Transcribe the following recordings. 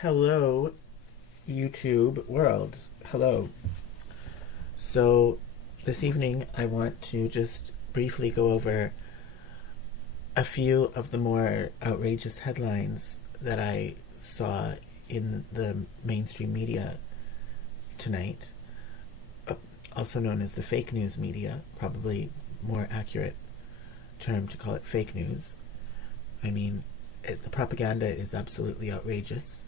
Hello, YouTube world. Hello. So, this evening I want to just briefly go over a few of the more outrageous headlines that I saw in the mainstream media tonight, also known as the fake news media, probably more accurate term to call it fake news. I mean, the propaganda is absolutely outrageous,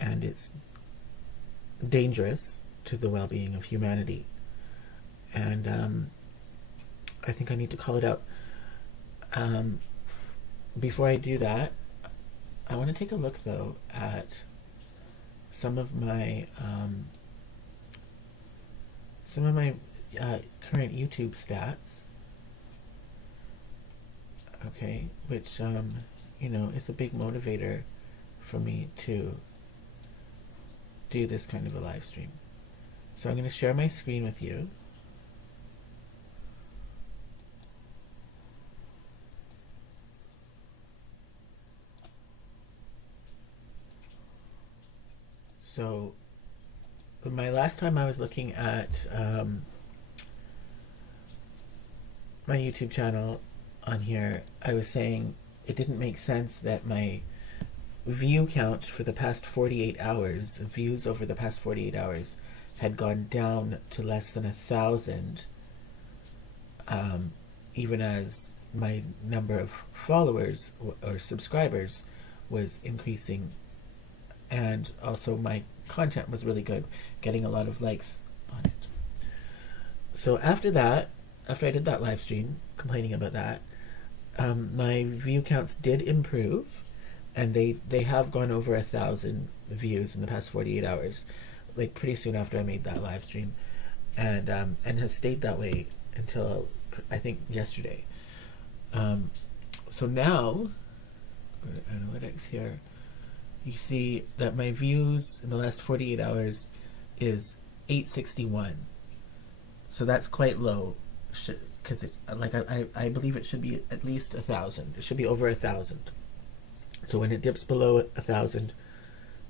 and it's dangerous to the well-being of humanity. And I think I need to call it out. Before I do that, I want to take a look though at some of my current YouTube stats. Okay, which is a big motivator for me to do this kind of a live stream. So I'm going to share my screen with you. So my last time I was looking at my YouTube channel on here, I was saying it didn't make sense that my view count for the past 48 hours, views over the past 48 hours, had gone down to less than 1,000, even as my number of followers or subscribers was increasing, and also my content was really good, getting a lot of likes on it. So after I did that live stream complaining about that, my view counts did improve, and they have gone over 1,000 views in the past 48 hours, like pretty soon after I made that live stream, and have stayed that way until I think yesterday. So now, go to analytics here. You see that my views in the last 48 hours is 861. So that's quite low, because I believe it should be at least 1,000. It should be over 1,000. So when it dips below 1,000,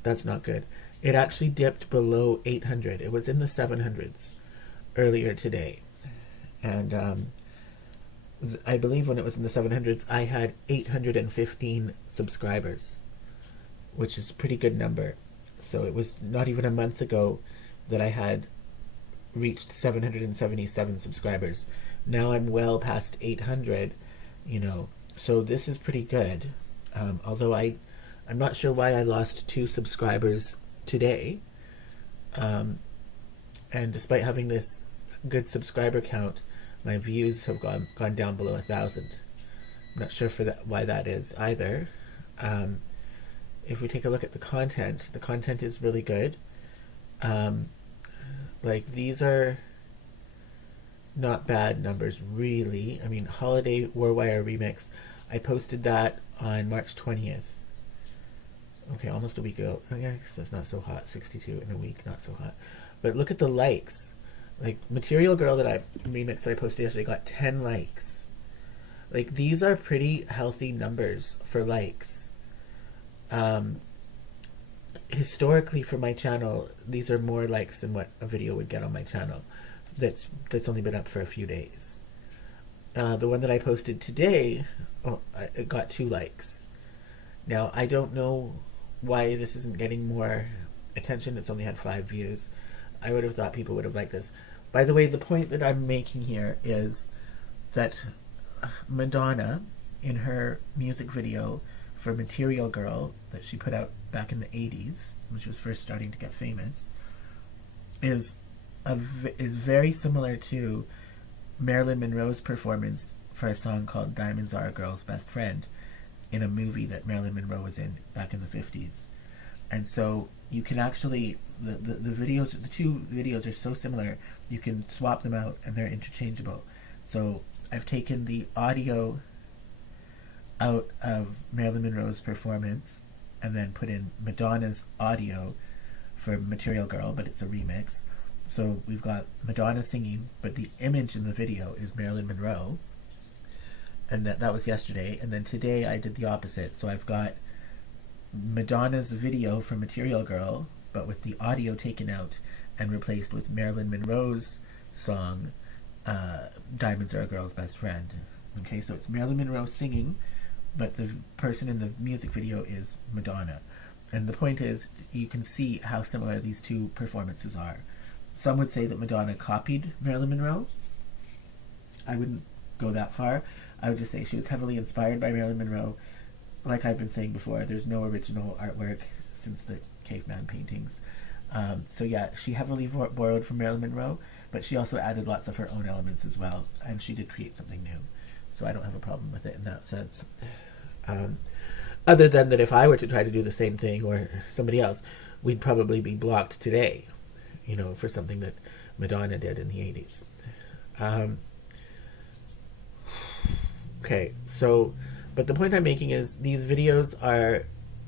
that's not good. It actually dipped below 800. It was in the 700s earlier today. And I believe when it was in the 700s, I had 815 subscribers, which is a pretty good number. So it was not even a month ago that I had reached 777 subscribers. Now I'm well past 800, so this is pretty good. Although I'm not sure why I lost 2 subscribers today. And despite having this good subscriber count, my views have gone down below 1,000. I'm not sure why that is either. If we take a look at the content is really good. These are not bad numbers, really. I mean, Holiday Warwire Remix, I posted that on March 20th. Okay, almost a week ago. I guess that's not so hot. 62 in a week, not so hot. But look at the likes. Like, Material Girl that I remixed that I posted yesterday got 10 likes. Like, these are pretty healthy numbers for likes. Historically for my channel, these are more likes than what a video would get on my channel that's only been up for a few days. The one that I posted today, it got 2 likes. Now, I don't know why this isn't getting more attention. It's only had 5 views. I would have thought people would have liked this. By the way, the point that I'm making here is that Madonna, in her music video for Material Girl that she put out back in the 80s, which was first starting to get famous, is very similar to Marilyn Monroe's performance for a song called Diamonds Are a Girl's Best Friend in a movie that Marilyn Monroe was in back in the 50s. And so you can actually, the videos, the 2 videos are so similar, you can swap them out and they're interchangeable. So I've taken the audio out of Marilyn Monroe's performance and then put in Madonna's audio for Material Girl, but it's a remix. So we've got Madonna singing, but the image in the video is Marilyn Monroe. And that was yesterday. And then today I did the opposite. So I've got Madonna's video from Material Girl, but with the audio taken out and replaced with Marilyn Monroe's song, Diamonds Are a Girl's Best Friend. Okay, so it's Marilyn Monroe singing, but the person in the music video is Madonna. And the point is, you can see how similar these two performances are. Some would say that Madonna copied Marilyn Monroe. I wouldn't go that far. I would just say she was heavily inspired by Marilyn Monroe. Like I've been saying before, there's no original artwork since the caveman paintings. So yeah, she heavily borrowed from Marilyn Monroe, but she also added lots of her own elements as well, and she did create something new. So I don't have a problem with it in that sense. Other than that, if I were to try to do the same thing, or somebody else, we'd probably be blocked today, for something that Madonna did in the 80s. Okay, so, but the point I'm making is these videos are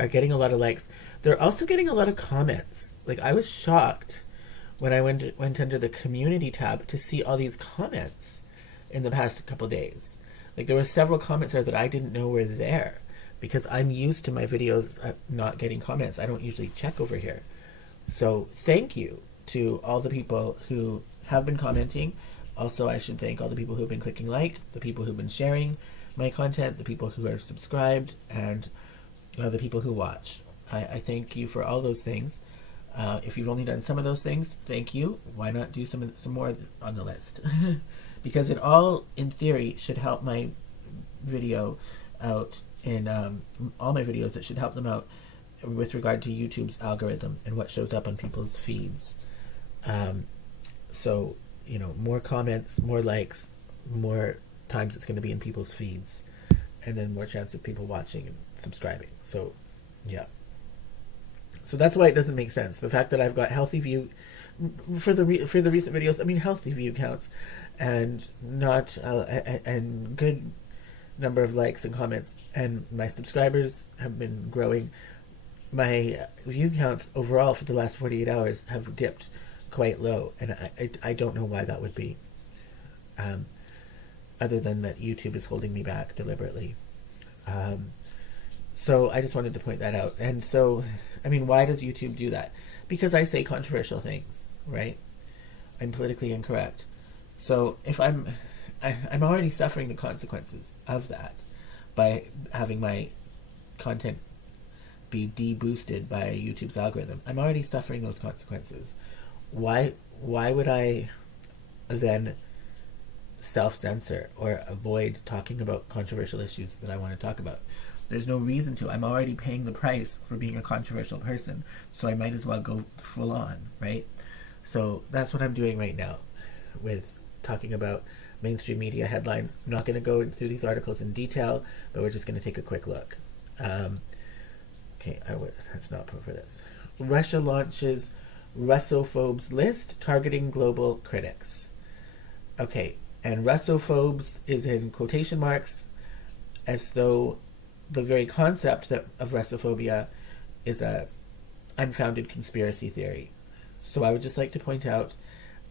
getting a lot of likes. They're also getting a lot of comments. Like, I was shocked when I went under the community tab to see all these comments in the past couple days. Like, there were several comments there that I didn't know were there, because I'm used to my videos not getting comments. I don't usually check over here. So thank you to all the people who have been commenting. Also, I should thank all the people who have been clicking like, the people who have been sharing my content, the people who are subscribed, and the people who watch. I thank you for all those things. If you've only done some of those things, thank you. Why not do some more on the list? Because it all, in theory, should help my video out in all my videos. It should help them out with regard to YouTube's algorithm and what shows up on people's feeds. So, more comments, more likes, more times it's going to be in people's feeds, and then more chance of people watching and subscribing. So, yeah. So that's why it doesn't make sense. The fact that I've got healthy view for the recent videos. I mean, healthy view counts, and not and good number of likes and comments, and my subscribers have been growing. My view counts overall for the last 48 hours have dipped quite low, and I don't know why that would be, other than that YouTube is holding me back deliberately. So I just wanted to point that out. And so, I mean, why does YouTube do that? Because I say controversial things, right? I'm politically incorrect. So if I'm already suffering the consequences of that by having my content be de-boosted by YouTube's algorithm. I'm already suffering those consequences. Why would I then self-censor or avoid talking about controversial issues that I want to talk about? There's no reason to. I'm already paying the price for being a controversial person, so I might as well go full on, right? So that's what I'm doing right now with talking about mainstream media headlines. I'm not going to go through these articles in detail, but we're just going to take a quick look. Okay, let's not put for this. Russia launches Russophobes list targeting global critics. Okay, and Russophobes is in quotation marks, as though the very concept of Russophobia is a unfounded conspiracy theory. So I would just like to point out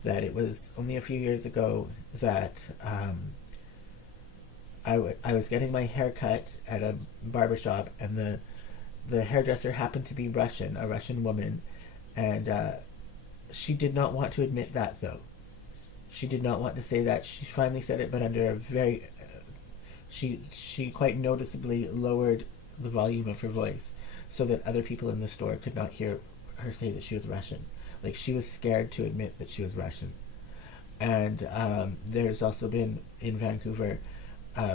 that it was only a few years ago that I was getting my hair cut at a barbershop, and the hairdresser happened to be Russian, a Russian woman, and she did not want to admit that, though. She did not want to say that. She finally said it, but under a very... She quite noticeably lowered the volume of her voice so that other people in the store could not hear her say that she was Russian. Like, she was scared to admit that she was Russian. And there's also been, in Vancouver,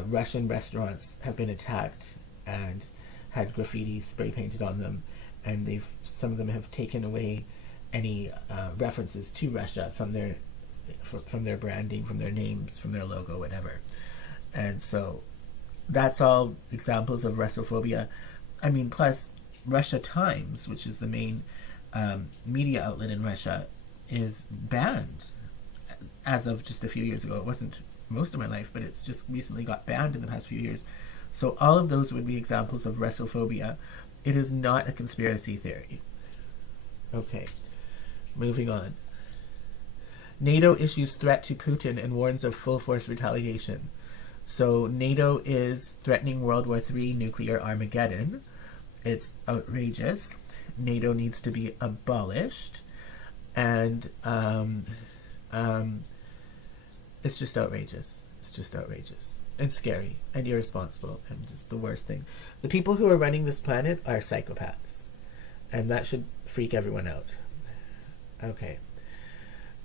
Russian restaurants have been attacked and had graffiti spray painted on them, and some of them have taken away any references to Russia from their branding, from their names, from their logo, whatever. And so that's all examples of Russophobia. I mean, plus Russia Times, which is the main media outlet in Russia, is banned as of just a few years ago. It wasn't most of my life, but it's just recently got banned in the past few years. So all of those would be examples of Russophobia. It is not a conspiracy theory. Okay, moving on. NATO issues threat to Putin and warns of full-force retaliation. So NATO is threatening World War III nuclear Armageddon, It's outrageous. NATO needs to be abolished. And it's just outrageous. It's just outrageous. And scary and irresponsible and just the worst thing. The people who are running this planet are psychopaths. And that should freak everyone out. Okay.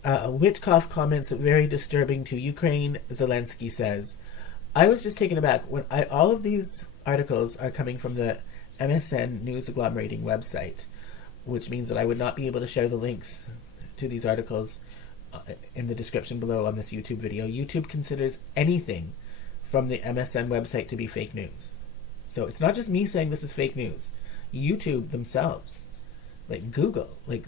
Witkoff comments, very disturbing to Ukraine. Zelensky says, I was just taken aback when all of these articles are coming from the MSN News Agglomerating website, which means that I would not be able to share the links to these articles in the description below on this YouTube video. YouTube considers anything from the MSN website to be fake news. So it's not just me saying this is fake news. YouTube themselves, like Google, like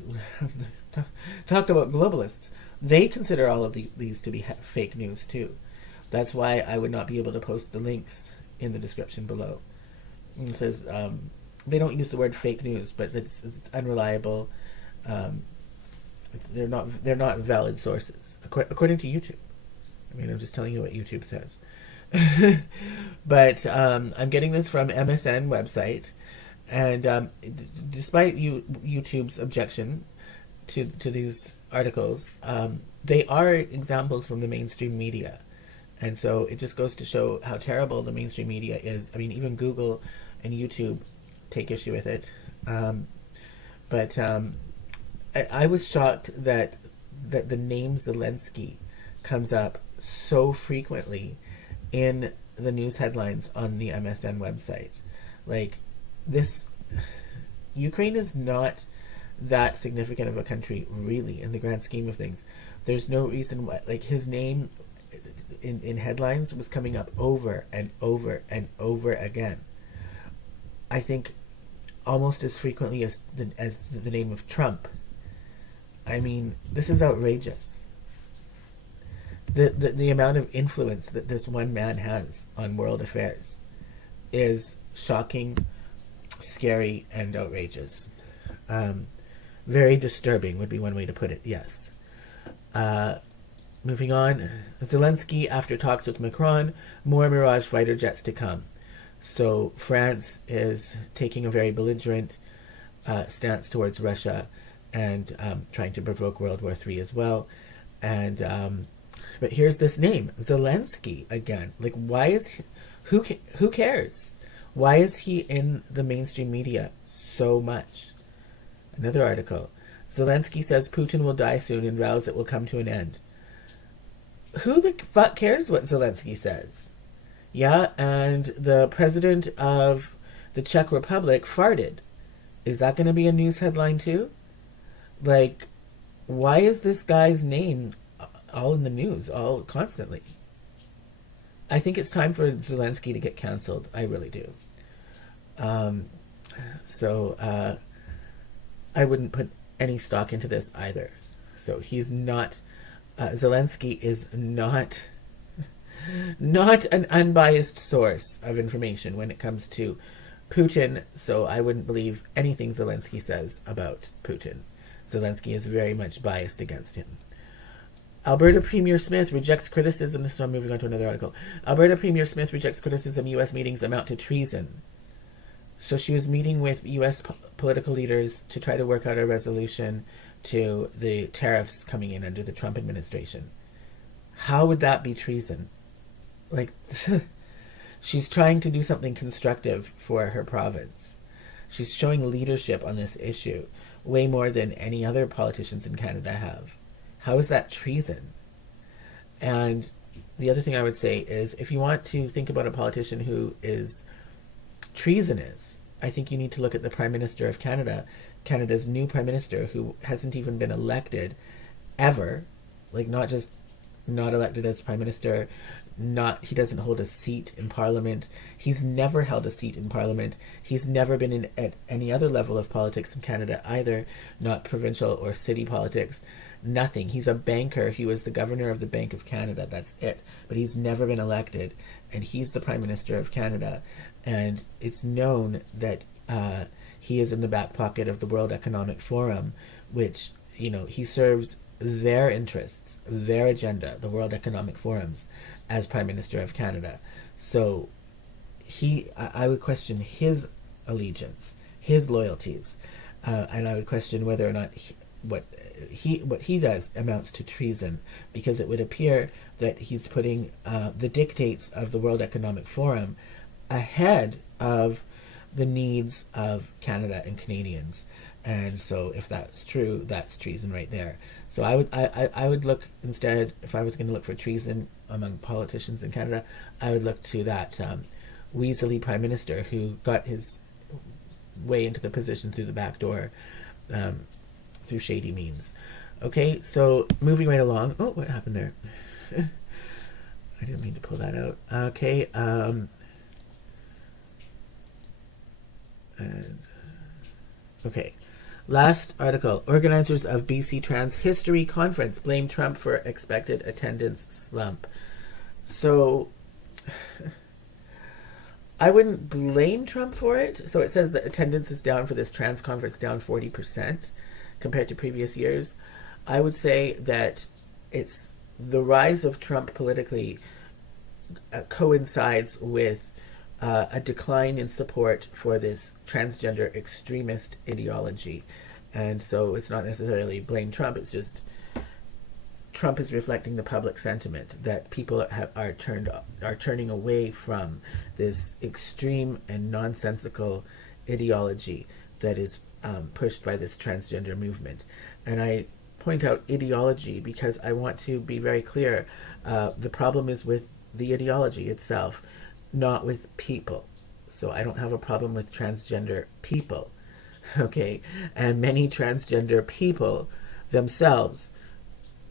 talk about globalists, they consider all of these to be fake news too. That's why I would not be able to post the links in the description below. And it says they don't use the word fake news, but it's unreliable. They're not valid sources according to YouTube. I mean, I'm just telling you what YouTube says. But I'm getting this from MSN website, and despite YouTube's objection to these articles, they are examples from the mainstream media. And so it just goes to show how terrible the mainstream media is. I mean, even Google and YouTube take issue with it. But I was shocked that the name Zelensky comes up so frequently in the news headlines on the MSN website. Like, Ukraine is not that significant of a country, really, in the grand scheme of things. There's no reason why, like, his name in headlines was coming up over and over and over again. I think almost as frequently as the name of Trump. I mean, this is outrageous. The amount of influence that this one man has on world affairs is shocking, scary, and outrageous. Very disturbing would be one way to put it, yes. Moving on, Zelensky after talks with Macron, more Mirage fighter jets to come. So France is taking a very belligerent stance towards Russia and trying to provoke World War III as well. And but here's this name, Zelensky, again. Like, why is he, who cares? Why is he in the mainstream media so much? Another article. Zelensky says Putin will die soon and vows it will come to an end. Who the fuck cares what Zelensky says? Yeah, and the president of the Czech Republic farted. Is that going to be a news headline too? Like, why is this guy's name all in the news, all constantly? I think it's time for Zelensky to get cancelled. I really do. So I wouldn't put any stock into this either. So he's not... Zelensky is not an unbiased source of information when it comes to Putin, so I wouldn't believe anything Zelensky says about Putin. Zelensky is very much biased against him. Alberta Premier Smith rejects criticism. So I'm moving on to another article. Alberta Premier Smith rejects criticism U.S. meetings amount to treason. So she was meeting with U.S. political leaders to try to work out a resolution to the tariffs coming in under the Trump administration. How would that be treason? Like, she's trying to do something constructive for her province. She's showing leadership on this issue way more than any other politicians in Canada have. How is that treason? And the other thing I would say is, if you want to think about a politician who is treasonous, I think you need to look at the Prime Minister of Canada, Canada's new Prime Minister, who hasn't even been elected ever. Like, not just not elected as Prime Minister, he doesn't hold a seat in Parliament. He's never held a seat in Parliament. He's never been at any other level of politics in Canada either, not provincial or city politics. Nothing. He's a banker. He was the governor of the Bank of Canada. That's it. But he's never been elected, and he's the Prime Minister of Canada. And it's known that he is in the back pocket of the World Economic Forum, which, he serves their interests, their agenda, the World Economic Forum's, as Prime Minister of Canada. So I would question his allegiance, his loyalties, and I would question whether or not what he does amounts to treason, because it would appear that he's putting the dictates of the World Economic Forum ahead of the needs of Canada and Canadians. And so if that's true, that's treason right there. So I would look instead, if I was going to look for treason among politicians in Canada, I would look to that weaselly prime minister who got his way into the position through the back door, through shady means. Okay, so moving right along. Oh, what happened there? I didn't mean to pull that out. Okay, and okay. Last article. Organizers of BC Trans History Conference blame Trump for expected attendance slump. So I wouldn't blame Trump for it. So it says that attendance is down for this trans conference, down 40% compared to previous years. I would say that it's the rise of Trump politically coincides with a decline in support for this transgender extremist ideology. And so it's not necessarily blame Trump, it's just Trump is reflecting the public sentiment that people are turning away from this extreme and nonsensical ideology that is pushed by this transgender movement. And I point out ideology because I want to be very clear. The problem is with the ideology itself, not with people. So I don't have a problem with transgender people, okay? And many transgender people themselves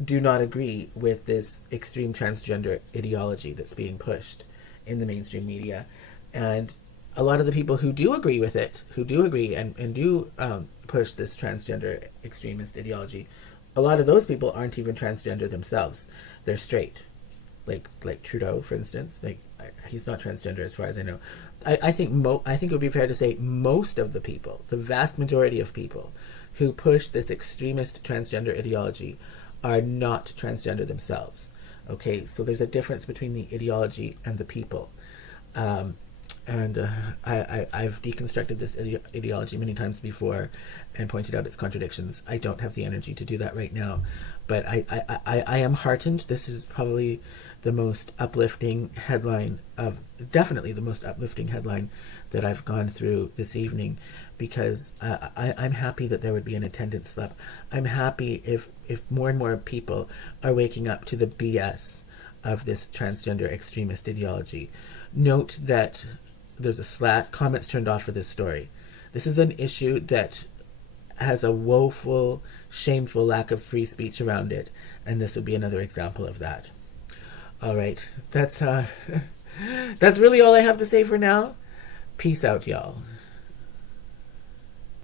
do not agree with this extreme transgender ideology that's being pushed in the mainstream media. And a lot of the people who do agree with it, who do agree and do push this transgender extremist ideology, a lot of those people aren't even transgender themselves. They're straight. Like Trudeau, for instance. Like, he's not transgender as far as I know. I think it would be fair to say most of the people, the vast majority of people who push this extremist transgender ideology are not transgender themselves. Okay, so there's a difference between the ideology and the people. I've deconstructed this ideology many times before and pointed out its contradictions. I don't have the energy to do that right now, but I am heartened. This is probably the most uplifting headline definitely the most uplifting headline that I've gone through this evening, because I'm happy that there would be an attendance slump. I'm happy if more and more people are waking up to the BS of this transgender extremist ideology. Note that there's a comments turned off for this story. This is an issue that has a woeful, shameful lack of free speech around it, and this would be another example of that. All right, that's really all I have to say for now. Peace out, y'all.